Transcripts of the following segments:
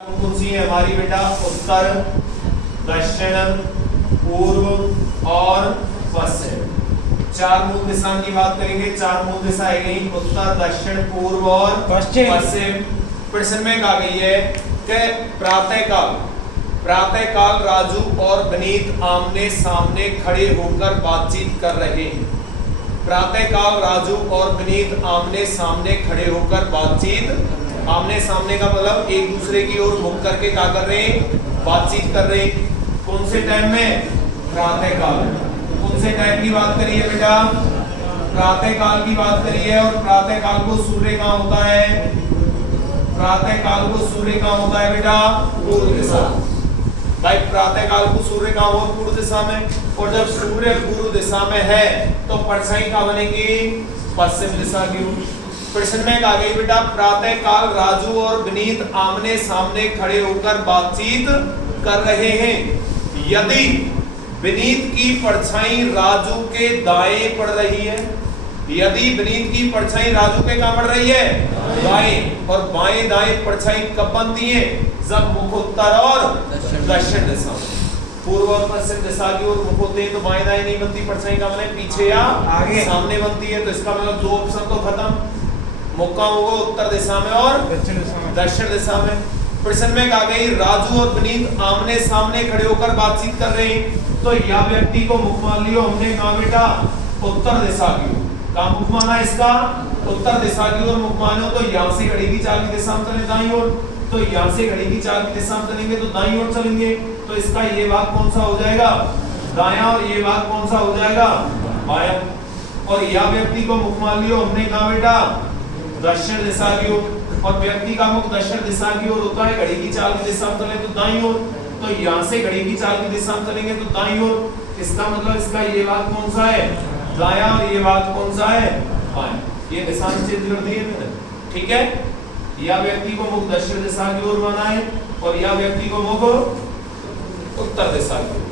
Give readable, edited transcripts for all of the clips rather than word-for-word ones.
कौन सी है हमारी बेटा? उत्तर, दक्षिण, पूर्व और पश्चिम। चार मूल दिशा की बात करेंगे। चार मूल दिशा है गई उत्तर, दक्षिण, पूर्व और पश्चिम। प्रश्न में कहा गई है कि प्रातःकाल राजू और विनीत आमने सामने खड़े होकर बातचीत कर रहे हैं। प्रातःकाल राजू और विनीत आमने सामने खड़े होकर बातचीत, आमने सामने का मतलब एक दूसरे की ओर मुख करके क्या कर रहे हैं? बातचीत कर रहे हैं। कौन से टाइम में? प्रातःकाल। कौन से टाइम की बात करी है बेटा? प्रातःकाल की बात करी है। और प्रातःकाल को सूर्य कहाँ होता है? प्रातःकाल को सूर्य कहाँ होता है बेटा? पूर्व दिशा। भाई प्रातःकाल को सूर्य कहाँ हो? पूर्व दिशा में। और जब सूर्य पूर्व दिशा में है तो परछाई कहाँ बनेगी? पश्चिम दिशा की ओर। प्रश्न में कहा गई बेटा प्रातःकाल राजू और विनीत आमने सामने खड़े होकर बातचीत कर रहे हैं। यदि विनीत की परछाई राजू के दाएं पड़ रही है, यदि विनीत की परछाई राजू के कहां पड़ रही है? दाएं। और बाएं दाएं परछाई कब बनती है? जब मुख उत्तर और दक्षिण दिशा, पूर्व और पश्चिम दिशा की ओर मुख होते हैं तो बाएं दाएं नहीं बनती परछाई। का मतलब पीछे या आगे सामने बनती है। तो इसका मतलब दो ऑप्शन तो खत्म। मुक्का होगा उत्तर दिशा में और दक्षिण दिशा में। प्रश्न में कहा गई राजू और विनीत आमने सामने खड़े होकर बातचीत कर रहे हैं। तो यह व्यक्ति को मुख मान लियो हमने कहा बेटा उत्तर दिशा की ओर। कहां मुख माना इसका? उत्तर दिशा की ओर मुख मानो। तो यहां से घड़ी की चाल की दिशा में चले दाईं ओर, तो यहां से घड़ी की चाल की दिशा में चलेंगे तो दाईं ओर चलेंगे। तो इसका ये भाग कौन सा हो जाएगा? दायां। और ये भाग कौन सा हो जाएगा? बायां। और यह व्यक्ति को मुख मान लियो हमने कहा बेटा दक्षिण दिशा की ओर। और व्यक्ति का मुख दक्षिण दिशा की ओर होता है। घड़ी की चाल की दिशा में चले तो दाईं ओर, तो यहां से घड़ी की चाल की दिशा में चलेंगे तो दाईं ओर। इसका मतलब इसका ये भाग कौन सा है? दायां। और ये भाग कौन सा है? बायां। ये दिशा चेंज कर दी है मैंने, ठीक है। यह व्यक्ति को मुख दक्षिण दिशा की ओर माना है और यह व्यक्ति को मुख उत्तर दिशा की ओर।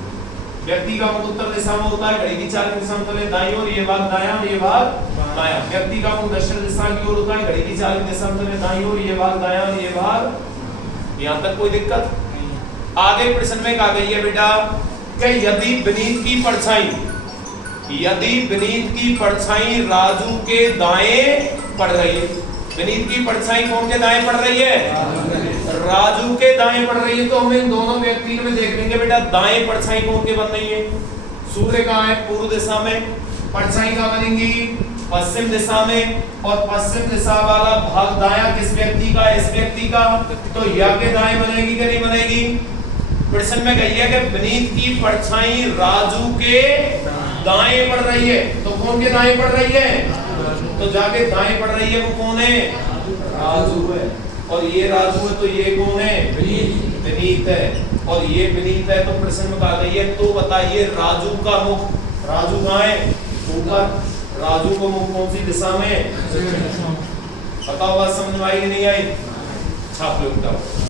व्यक्ति का मुख उत्तर दिशा में होता है। घड़ी की चाल की दिशा में चले दाईं ओर, ये भाग दायां और ये भाग बायां। व्यक्ति का मुख दक्षिण दिशा की ओर होता है। घड़ी की चाल की दिशा में चले दाईं ओर, ये भाग दायां और ये भाग। यहां तक कोई दिक्कत? आगे प्रश्न में कहा गई है बेटा कि यदि विनीत की परछाई राजू के दाएं पड़ रही है। विनीत की परछाई कौन के दाएं पड़ रही है? राजू के दाएं पड़ रही है। तो हम इन दोनों व्यक्ति में देख लेंगे बेटा दाएं परछाई कौन के बन रही है? सूर्य कहाँ है? पूर्व दिशा में। परछाई कहाँ बनेंगी? पश्चिम दिशा में। और पश्चिम दिशा वाला भाग दायां किस व्यक्ति का? इस व्यक्ति का। तो यह के दाएं बनेगी कि नहीं बनेगी? प्रश्न में कही है कि विनीत की परछाई राजू के दाएं पड़ रही है। तो कौन के दाएं पड़ रही है? तो जाके दाएं पड़ रही है वो कौन है? राजू है। और ये राजू है तो ये कौन है? विनीत है। और ये विनीत है। तो प्रश्न में कहा गई है तो बताइए राजू का मुख, राजू कहाँ है? ऊपर। राजू को मुख कौन सी दिशा में? बताओ बात समझ में आई कि नहीं आई? छाप लो।